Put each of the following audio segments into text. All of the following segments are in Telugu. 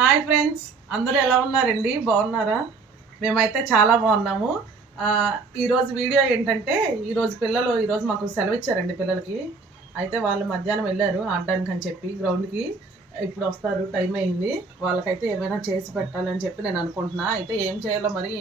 హాయ్ ఫ్రెండ్స్ అందరూ ఎలా ఉన్నారండి? బాగున్నారా? మేమైతే చాలా బాగున్నాము. ఈరోజు వీడియో ఏంటంటే ఈరోజు పిల్లలు ఈరోజు మాకు సెలవు ఇచ్చారండి పిల్లలకి. అయితే వాళ్ళు మధ్యాహ్నం వెళ్ళారు ఆడడానికి అని చెప్పి గ్రౌండ్కి. ఇప్పుడు వస్తారు టైం అయింది. వాళ్ళకైతే ఏమైనా చేసి పెట్టాలని చెప్పి నేను అనుకుంటున్నా. అయితే ఏం చేయాలో మరి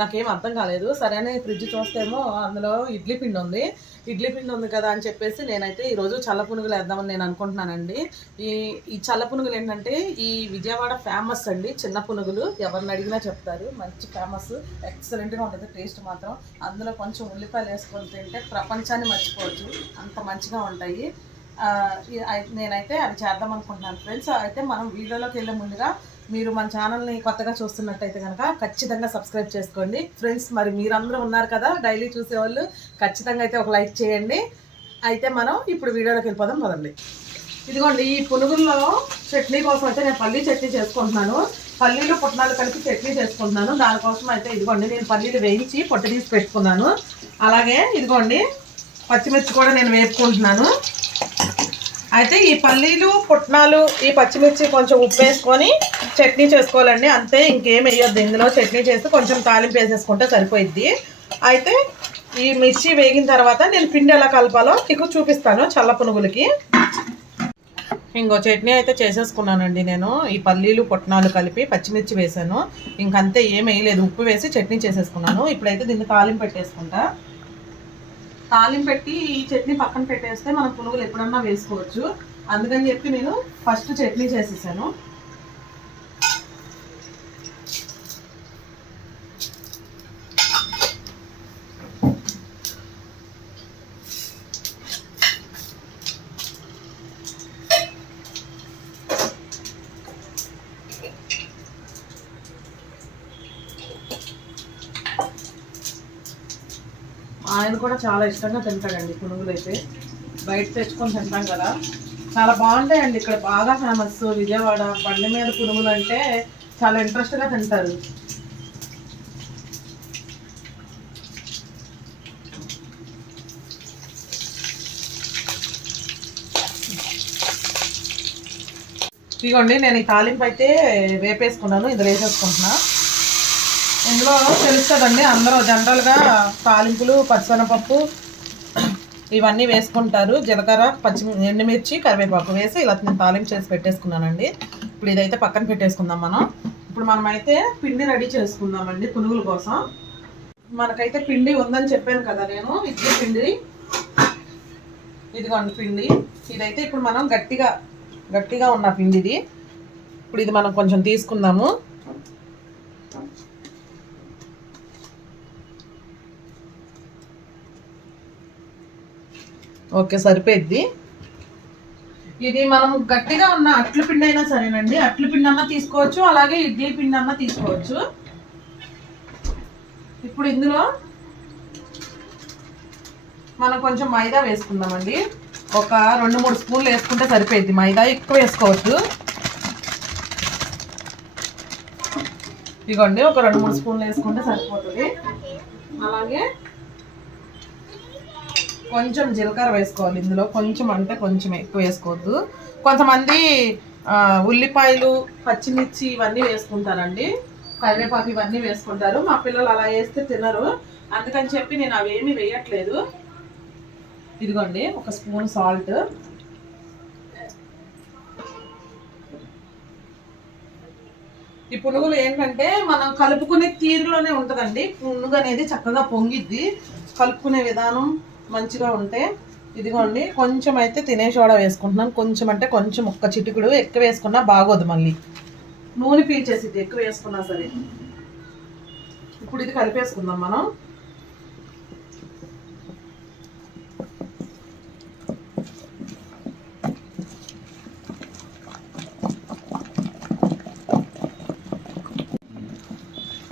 నాకేం అర్థం కాలేదు. సరే ఫ్రిడ్జ్ చూస్తేమో అందులో ఇడ్లీ పిండి ఉంది. ఇడ్లీ పిండి ఉంది కదా అని చెప్పేసి నేనైతే ఈరోజు చల్ల పునుగులు వేద్దామని నేను అనుకుంటున్నానండి. ఈ ఈ చల్ల పునుగులు ఏంటంటే ఈ విజయవాడ ఫేమస్ అండి చిన్న పునుగులు. ఎవరిని అడిగినా చెప్తారు. మంచి ఫేమస్ ఎక్సలెంట్గా ఉంటుంది టేస్ట్ మాత్రం. అందులో కొంచెం ఉల్లిపాయలు వేసుకొని తింటే ప్రపంచాన్ని మర్చిపోవచ్చు. అంత మంచిగా ఉంటాయి. నేనైతే అది చేద్దాం అనుకుంటున్నాను ఫ్రెండ్స్. అయితే మనం వీడియోలోకి వెళ్ళే ముందుగా మీరు మన ఛానల్ని కొత్తగా చూస్తున్నట్టయితే కనుక ఖచ్చితంగా సబ్స్క్రైబ్ చేసుకోండి. ఫ్రెండ్స్ మరి మీరందరూ ఉన్నారు కదా డైలీ చూసేవాళ్ళు ఖచ్చితంగా అయితే ఒక లైక్ చేయండి. అయితే మనం ఇప్పుడు వీడియోలోకి వెళ్ళిపోదాం పదండి. ఇదిగోండి ఈ పునుగుల్లో చట్నీ కోసం అయితే నేను పల్లీ చట్నీ చేసుకుంటున్నాను. పల్లీలు పుట్నాలు కలిపి చట్నీ చేసుకుంటున్నాను. దానికోసం అయితే ఇదిగోండి నేను పల్లీలు వేయించి పొట్టు తీసి పెట్టుకున్నాను. అలాగే ఇదిగోండి పచ్చిమిర్చి కూడా నేను వేపుకుంటున్నాను. అయితే ఈ పల్లీలు పుట్నాలు ఈ పచ్చిమిర్చి కొంచెం ఉప్పు వేసుకొని చట్నీ చేసుకోవాలండి. అంతే ఇంకేం వేయొద్దు. ఇందులో చట్నీ చేసి కొంచెం తాలింపు వేసేసుకుంటే సరిపోయిద్ది. అయితే ఈ మిర్చి వేగిన తర్వాత నేను పిండి ఎలా కలపాలో మీకు చూపిస్తాను చల్ల పునుగులకి. ఇంకో చట్నీ అయితే చేసేసుకున్నానండి నేను. ఈ పల్లీలు పుట్నాలు కలిపి పచ్చిమిర్చి వేసాను. ఇంకంతే ఏం వేయలేదు. ఉప్పు వేసి చట్నీ చేసేసుకున్నాను. ఇప్పుడైతే దీన్ని తాలింపు పెట్టేసుకుంటా. తాలింపు పెట్టి ఈ చట్నీ పక్కన పెట్టేస్తే మనం పునుగులు ఎప్పుడన్నా వేసుకోవచ్చు. అందుకని చెప్పి నేను ఫస్ట్ చట్నీ చేసేసాను. ఆయన కూడా చాలా ఇష్టంగా తింటాడండి. పునుగులు అయితే బయట తెచ్చుకొని తింటాం కదా. చాలా బాగుంటాయండి ఇక్కడ. బాగా ఫేమస్ విజయవాడ బండి మీద పునుగులు అంటే చాలా ఇంట్రెస్ట్గా తింటారు. ఇదిగోండి నేను ఈ తాలింపు అయితే వేపేసుకున్నాను. ఇందులో వేసేసుకుంటున్నాను ఇందులో తెలుస్తుందండి అందరూ జనరల్గా తాలింపులు పచ్చిశనగపప్పు ఇవన్నీ వేసుకుంటారు. జీలకర్ర పచ్చి ఎండుమిర్చి కరివేపాకు వేసి ఇలా నేను తాలింపు చేసి పెట్టేసుకున్నానండి. ఇప్పుడు ఇదైతే పక్కన పెట్టేసుకుందాం మనం. ఇప్పుడు మనమైతే పిండి రెడీ చేసుకుందామండి పునుగుల కోసం. మనకైతే పిండి ఉందని చెప్పాను కదా నేను ఇడ్లీ పిండి. ఇదిగోండి పిండి. ఇదైతే ఇప్పుడు మనం గట్టిగా గట్టిగా ఉన్న పిండి ఇది ఇప్పుడు ఇది మనం కొంచెం తీసుకుందాము. ఓకే సరిపోయిద్ది ఇది మనం గట్టిగా ఉన్న అట్ల పిండి అయినా సరేనండి. అట్ల పిండి అన్నా తీసుకోవచ్చు అలాగే ఇడ్లీ పిండి అన్నా తీసుకోవచ్చు. ఇప్పుడు ఇందులో మనం కొంచెం మైదా వేసుకుందామండి. ఒక రెండు మూడు స్పూన్లు వేసుకుంటే సరిపోయింది. మైదా ఎక్కువ వేసుకోవచ్చు ఇదిగోండి ఒక రెండు మూడు స్పూన్లు వేసుకుంటే సరిపోతుంది. అలాగే కొంచెం జీలకర్ర వేసుకోవాలి ఇందులో. కొంచెం అంటే కొంచెం ఎక్కువ వేసుకోవద్దు. కొంతమంది ఉల్లిపాయలు పచ్చిమిర్చి ఇవన్నీ వేసుకుంటారండి. కరివేపాకు ఇవన్నీ వేసుకుంటారు. మా పిల్లలు అలా వేస్తే తినరు. అందుకని చెప్పి నేను అవేమి వేయట్లేదు. ఇదిగోండి ఒక స్పూన్ సాల్ట్. ఈ పునుగులు ఏంటంటే మనం కలుపుకునే తీరులోనే ఉంటుందండి. పునుగు అనేది చక్కగా పొంగిద్ది. కలుపుకునే విధానం మంచిగా ఉంటే ఇదిగోండి కొంచెం అయితే తినే సోడా వేసుకుంటున్నాను. కొంచెం అంటే కొంచెం ఒక్క చిటికుడు ఎక్కువ వేసుకున్నా బాగోదు మళ్ళీ. నూనె పీల్చేసి ఇది ఎక్కువ వేసుకున్నా సరే. ఇప్పుడు ఇది కలిపేసుకుందాం మనం.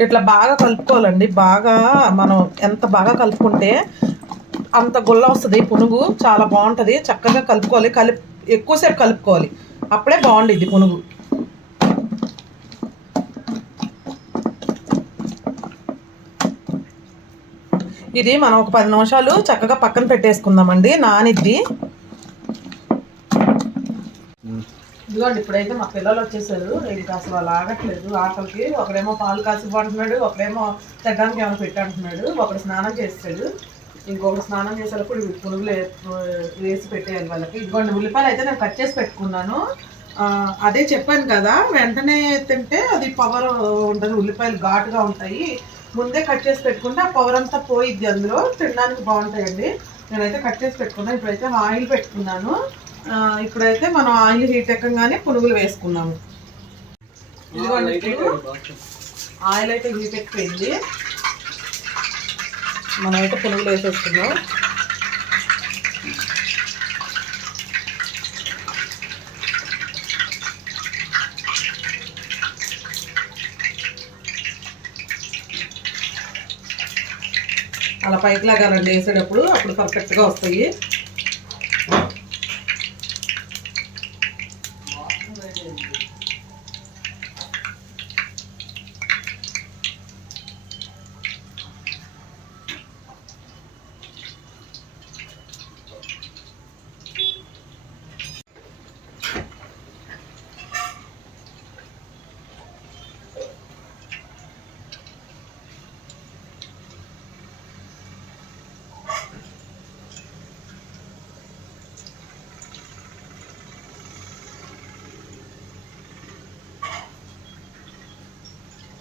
ఇట్లా బాగా కలుపుకోవాలండి. బాగా మనం ఎంత బాగా కలుపుకుంటే అంత గుల్ల వస్తుంది పునుగు చాలా బాగుంటుంది చక్కగా కలుపుకోవాలి కలిపి ఎక్కువసేపు కలుపుకోవాలి. అప్పుడే బాగుండిద్ది పునుగు. ఇది మనం ఒక పది నిమిషాలు చక్కగా పక్కన పెట్టేసుకుందామండి నానిద్ది. ఇదిగోండి ఇప్పుడైతే మా పిల్లలు వచ్చేసారు. ఇంకా అసలు వాళ్ళు ఆగట్లేదు. ఆకలికి ఒకడేమో పాలు కాసి ఒకడేమో తినడానికి ఏమైనా పెట్టంటున్నాడు ఒకడు స్నానం చేస్తాడు. ఇంకొకటి స్నానం చేసేటప్పుడు ఇవి పునుగులు వే- వేసి పెట్టేయాలి వాళ్ళకి. ఇదిగోండి ఉల్లిపాయలు అయితే నేను కట్ చేసి పెట్టుకున్నాను. అదే చెప్పాను కదా వెంటనే తింటే అది పవర్ ఉంటుంది ఉల్లిపాయలు ఘాటుగా ఉంటాయి. ముందే కట్ చేసి పెట్టుకుంటే ఆ పవర్ అంతా పోయిద్ది అందులో. తినడానికి బాగుంటాయండి. నేనైతే కట్ చేసి పెట్టుకున్నాను. ఇప్పుడైతే ఆయిల్ పెట్టుకున్నాను. ఇప్పుడైతే మనం ఆయిల్ హీట్ ఎక్కగానే పునుగులు వేసుకున్నాము. ఇదిగోండి ఆయిల్ అయితే హీట్ ఎక్కిపోయింది. మనమైతే పునుగులు వేసేసుకున్నాం అలా పైకి అలా వేసేటప్పుడు అప్పుడు పర్ఫెక్ట్గా వస్తాయి.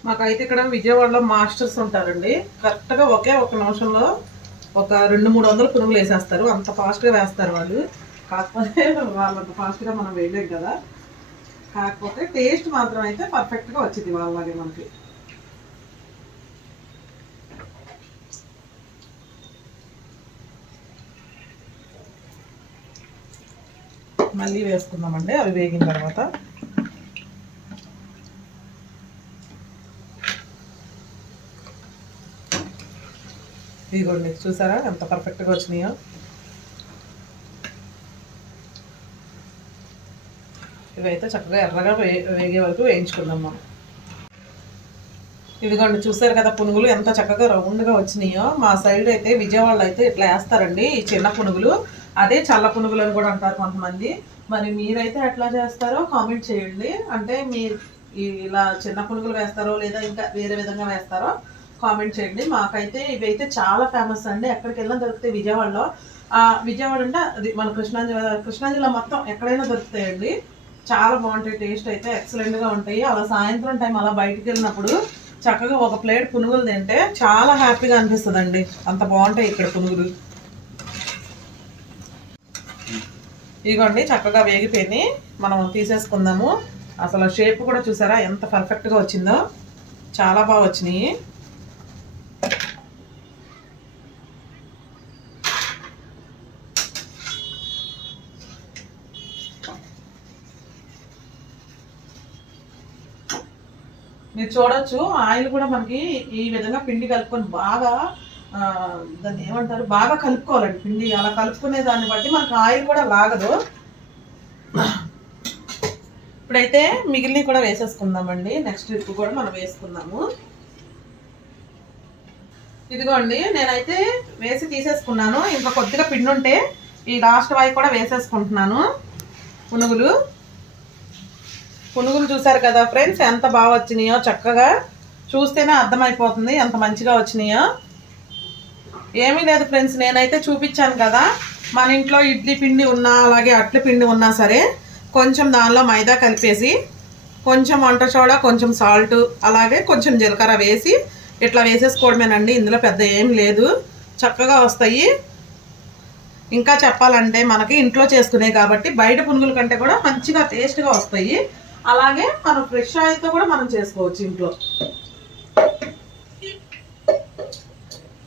మాకైతే ఇక్కడ విజయవాడలో మాస్టర్స్ ఉంటారండి. కరెక్ట్గా ఒకే ఒక నిమిషంలో ఒక రెండు మూడు వందల పురుగులు వేసేస్తారు. అంత ఫాస్ట్గా వేస్తారు వాళ్ళు. కాకపోతే వాళ్ళంత ఫాస్ట్గా మనం వేయలేం కదా. కాకపోతే టేస్ట్ మాత్రం అయితే పర్ఫెక్ట్గా వచ్చింది వాళ్ళలాగే మనకి. మళ్ళీ వేసుకుందామండి. అవి వేగిన తర్వాత. ఇదిగోండి చూసారా? ఎంత పర్ఫెక్ట్గా వచ్చినాయో. ఇవైతే చక్కగా ఎర్రగా వే వేగే వరకు వేయించుకుందాం మనం. ఇదిగోండి చూసారు కదా పునుగులు ఎంత చక్కగా రౌండ్గా వచ్చినాయో. మా సైడ్ అయితే విజయవాడలో అయితే ఇట్లా వేస్తారండి ఈ చిన్న పునుగులు. అదే చల్ల పునుగులు అని కూడా అంటారు కొంతమంది. మరి మీరైతే ఎట్లా చేస్తారో కామెంట్ చేయండి. అంటే మీరు ఇలా చిన్న పునుగులు వేస్తారో లేదా ఇంకా వేరే విధంగా వేస్తారో కామెంట్ చేయండి. మాకైతే ఇవైతే చాలా ఫేమస్ అండి. ఎక్కడికి వెళ్ళినా దొరుకుతాయి విజయవాడలో. ఆ, విజయవాడ అంటే అది మన కృష్ణా జిల్లా కృష్ణా జిల్లా మొత్తం ఎక్కడైనా దొరుకుతాయండి. చాలా బాగుంటాయి. టేస్ట్ అయితే ఎక్సలెంట్గా గా ఉంటాయి. అలా సాయంత్రం టైం అలా బయటికి వెళ్ళినప్పుడు చక్కగా ఒక ప్లేట్ పునుగులు తింటే చాలా హ్యాపీగా అనిపిస్తుంది అంత బాగుంటాయి ఇక్కడ పునుగులు. ఇదిగోండి చక్కగా వేగిపోయి మనం తీసేసుకుందాము. అసలు షేప్ కూడా చూసారా? ఎంత పర్ఫెక్ట్గా వచ్చిందో. చాలా బాగా వచ్చినాయి. మీరు చూడొచ్చు ఆయిల్ కూడా మనకి ఈ విధంగా పిండి కలుపుకొని బాగా దాన్ని ఏమంటారు? బాగా కలుపుకోవాలండి పిండి. అలా కలుపుకునే దాన్ని బట్టి మనకు ఆయిల్ కూడా లాగదు. ఇప్పుడైతే మిగిలినవి కూడా వేసేసుకుందామండి. నెక్స్ట్ ట్రిప్ కూడా మనం వేసుకుందాము. ఇదిగోండి నేనైతే వేసి తీసేసుకున్నాను. ఇంకా కొద్దిగా పిండి ఉంటే ఈ లాస్ట్ వాయి కూడా వేసేసుకుంటున్నాను. పునుగులు. పునుగులు చూసారు కదా ఫ్రెండ్స్? ఎంత బాగా వచ్చినాయో చక్కగా చూస్తేనే అర్థమైపోతుంది ఎంత మంచిగా వచ్చినాయో. ఏమీ లేదు ఫ్రెండ్స్ నేనైతే చూపించాను కదా. మన ఇంట్లో ఇడ్లీ పిండి ఉన్నా అలాగే అట్ల పిండి ఉన్నా సరే కొంచెం దానిలో మైదా కలిపేసి కొంచెం వంట సోడా కొంచెం సాల్ట్ అలాగే కొంచెం జీలకర్ర వేసి ఇట్లా వేసేసుకోవడమేనండి. ఇందులో పెద్ద ఏం లేదు. చక్కగా వస్తాయి. ఇంకా చెప్పాలంటే మనకి ఇంట్లో చేసుకునే కాబట్టి బయట పునుగుల కంటే కూడా మంచిగా టేస్ట్గా వస్తాయి. అలాగే మనం ఫ్రెష్ ఆయిల్తో కూడా మనం చేసుకోవచ్చు ఇంట్లో.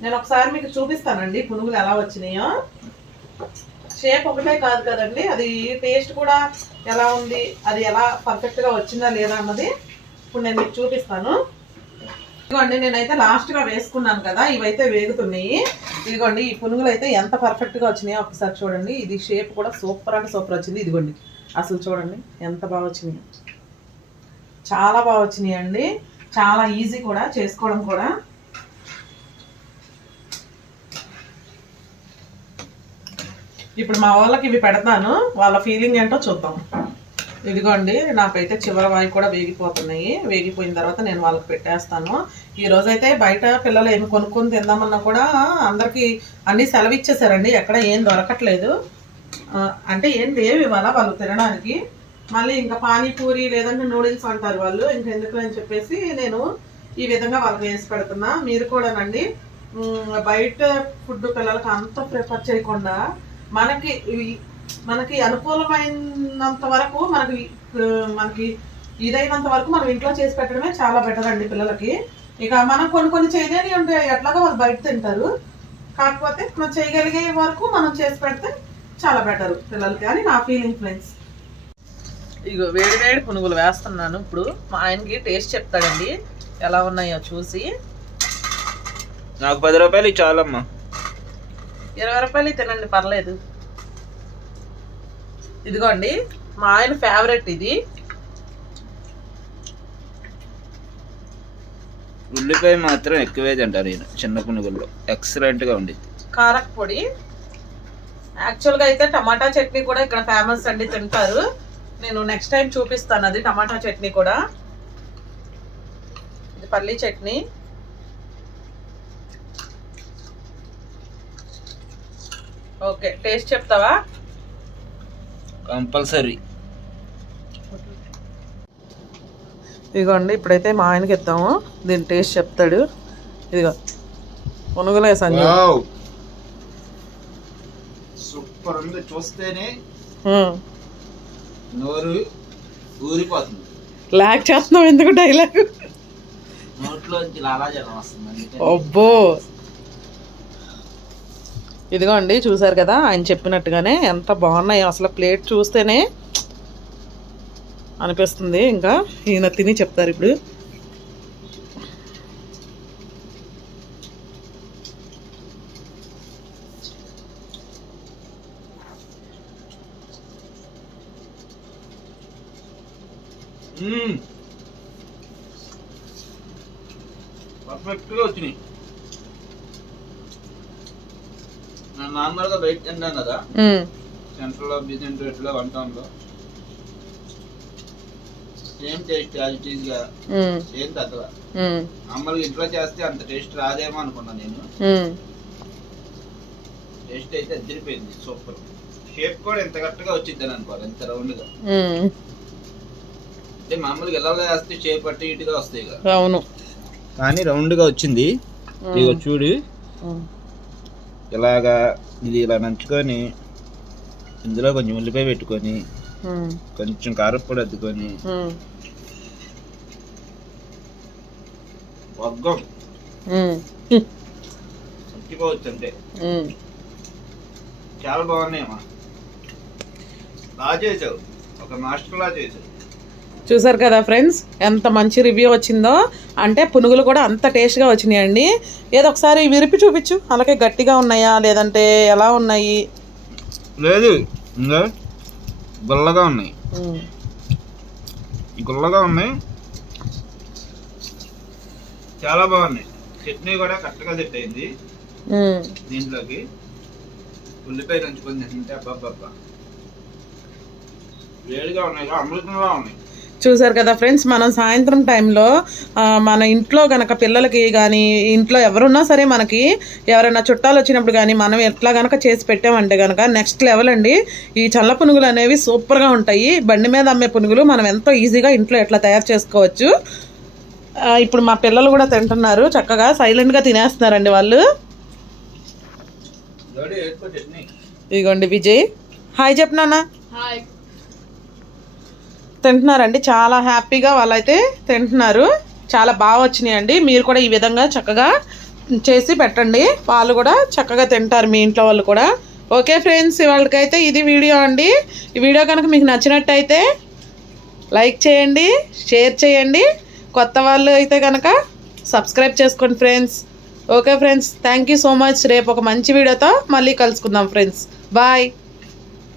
నేను ఒకసారి మీకు చూపిస్తానండి పునుగులు ఎలా వచ్చినాయో. షేప్ ఒకటే కాదు కదండి అది టేస్ట్ కూడా ఎలా ఉంది అది ఎలా పర్ఫెక్ట్గా వచ్చిందా లేదా అన్నది ఇప్పుడు నేను మీకు చూపిస్తాను. ఇదిగోండి నేనైతే లాస్ట్గా వేసుకున్నాను కదా ఇవైతే వేగుతున్నాయి. ఇదిగోండి ఈ పునుగులు అయితే ఎంత పర్ఫెక్ట్గా వచ్చినాయో ఒకసారి చూడండి. ఇది షేప్ కూడా సూపర్ అంటే సూపర్ వచ్చింది. ఇదిగోండి. అసలు చూడండి ఎంత బాగా వచ్చినాయి. చాలా బాగా వచ్చినాయి అండి చాలా ఈజీ కూడా చేసుకోవడం కూడా. ఇప్పుడు మా వాళ్ళకి ఇవి పెడతాను. వాళ్ళ ఫీలింగ్ ఏంటో చూద్దాం. ఇదిగోండి నాకైతే చివరి వాయి కూడా వేగిపోతున్నాయి. వేగిపోయిన తర్వాత నేను వాళ్ళకి పెట్టేస్తాను. ఈ రోజైతే బయట పిల్లలు ఏమి కొనుక్కొని తిందామన్నా కూడా అందరికి అన్ని సెలవు ఇచ్చేసారండి ఎక్కడ ఏం దొరకట్లేదు. అంటే ఏం లేవు ఇవాళ వాళ్ళు తినడానికి. మళ్ళీ ఇంకా పానీపూరి లేదంటే నూడిల్స్ అంటారు వాళ్ళు. ఇంకెందుకు అని చెప్పేసి నేను ఈ విధంగా వాళ్ళకి వేసి పెడుతున్నా. మీరు కూడానండి బయట ఫుడ్ పిల్లలకి అంత ప్రిఫర్ చేయకుండా మనకి మనకి అనుకూలమైనంత వరకు మనకి మనకి ఇదైనంత వరకు మనం ఇంట్లో చేసి పెట్టడమే చాలా బెటర్ అండి పిల్లలకి. ఇక మనం కొన్ని కొన్ని చేయలేని ఉంటే ఎట్లాగో వాళ్ళు బయట తింటారు. కాకపోతే మనం చేయగలిగే వరకు మనం చేసి పెడితే చాలా బెటర్ పిల్లలకి అని నా ఫీలింగ్ ఫ్రెండ్స్ ఇగో వేడి వేడి పునుగులు వేస్తున్నాను. ఇప్పుడు మా ఆయనకి టేస్ట్ చెప్తాడండి. ఎలా ఉన్నాయో చూసి. నాకు పది రూపాయలు ఇవి చాలమ్మా. ఇరవై రూపాయలు తినండి పర్లేదు. ఇదిగోండి మా ఆయన ఫేవరెట్ ఇది. ఉల్లిపాయ మాత్రం ఎక్కువే తింటారు ఈయన చిన్న పునుగుల్లో. ఎక్సలెంట్గా ఉండిద్ది. కారక్ పొడి. యాక్చువల్గా అయితే టమాటా చట్నీ కూడా ఇక్కడ ఫేమస్ అండి తింటారు. నేను నెక్స్ట్ టైం చూపిస్తాను అది టమాటా చట్నీ కూడా. ఇది పల్లీ చట్నీ. ఓకే టేస్ట్ చెప్తావా? కంపల్సరీ. ఇదిగోండి ఇప్పుడైతే మా ఆయనకి ఇద్దాము. దీని టేస్ట్ చెప్తాడు. ఇదిగో పునుగులే సంజయ్ సూపర్ ఉంది చూస్తేనే నోరు ఊరిపోతుంది. లాక్ చేస్తున్నావు ఎందుకు డైలాగ్? నోట్లోంచి లాలాజలం వస్తుంది అబ్బో. ఇదిగోండి చూసారు కదా ఆయన చెప్పినట్టుగానే ఎంత బాగున్నాయో. అసలు ప్లేట్ చూస్తేనే అనిపిస్తుంది. ఇంకా ఈయన తిని చెప్తారు ఇప్పుడు. పర్ఫెక్ట్గా వచ్చినాయి. నేను నార్మల్గా బయట తింటాను కదా ఉమ్, సెంటర్లో బిజెంట్ రేట్లో వన్ టౌన్లో సేమ్ టేస్ట్ యాజ్ ఇట్ ఈస్గా సేమ్ తగ్గల ఉమ్, మామూలుగా ఇంట్లో చేస్తే అంత టేస్ట్ రాదేమో అనుకున్నా నేను. టేస్ట్ అయితే అదిరిపోయింది సూపర్. షేప్ కూడా ఎంత కరెక్ట్గా వచ్చిందని అనుకోవాలి ఎంత రౌండ్గా. అంటే మామూలుగా ఎలా వేస్తే షేప్ అట్టి ఇటుగా వస్తాయి కదా అవును. కానీ రౌండ్గా వచ్చింది ఇక చూడు. ఇలాగా ఇది ఇలా నంచుకొని ఇందులో కొంచెం ఉల్లిపాయ పెట్టుకొని కొంచెం కారప్పొడి అద్దుకొని. వగ్గం అంటే. చాలా బాగున్నాయమ్మా. బాగా చేసావు. ఒక మాస్టర్ లా చేసావు. చూసారు కదా ఫ్రెండ్స్? ఎంత మంచి రివ్యూ వచ్చిందో. అంటే పునుగులు కూడా అంత టేస్ట్గా వచ్చినాయండి. ఏదో ఒకసారి విరిపి చూపించు. అలాగే గట్టిగా ఉన్నాయా? లేదంటే ఎలా ఉన్నాయి? లేదు. గుల్లగా ఉన్నాయి. గుల్లగా ఉన్నాయి. చాలా బాగున్నాయి. చట్నీ కూడా కరెక్ట్గా సెట్ అయింది. దీంట్లోకి ఉల్లిపాయ నంచుకొని తింటే అబ్బాబ్బా వేడిగా ఉన్నాయి. అమృతంగా ఉన్నాయి. చూసారు కదా ఫ్రెండ్స్ మనం సాయంత్రం టైంలో మన ఇంట్లో గనక పిల్లలకి కానీ ఇంట్లో ఎవరున్నా సరే మనకి ఎవరైనా చుట్టాలు వచ్చినప్పుడు కానీ మనం ఎట్లా గనక చేసి పెట్టామంటే గనక నెక్స్ట్ లెవెల్ అండి. ఈ చల్ల పునుగులు అనేవి సూపర్గా ఉంటాయి. బండి మీద అమ్మే పునుగులు మనం ఎంతో ఈజీగా ఇంట్లో ఎట్లా తయారు చేసుకోవచ్చు. ఇప్పుడు మా పిల్లలు కూడా తింటున్నారు. చక్కగా సైలెంట్గా తినేస్తున్నారండి వాళ్ళు. ఇదిగోండి విజయ్. హాయ్ చెప్పు నాన్న. తింటున్నారండి. చాలా హ్యాపీగా వాళ్ళైతే తింటున్నారు. చాలా బాగా వచ్చినాయండి. మీరు కూడా ఈ విధంగా చక్కగా చేసి పెట్టండి. వాళ్ళు కూడా చక్కగా తింటారు మీ ఇంట్లో వాళ్ళు కూడా. ఓకే ఫ్రెండ్స్ ఇవాళకైతే ఇది వీడియో అండి. ఈ వీడియో కనుక మీకు నచ్చినట్టయితే లైక్ చేయండి షేర్ చేయండి. కొత్త వాళ్ళు అయితే కనుక సబ్స్క్రైబ్ చేసుకోండి friends. Okay friends thank you so much. రేపు ఒక మంచి వీడియోతో మళ్ళీ కలుసుకుందాం ఫ్రెండ్స్. బాయ్.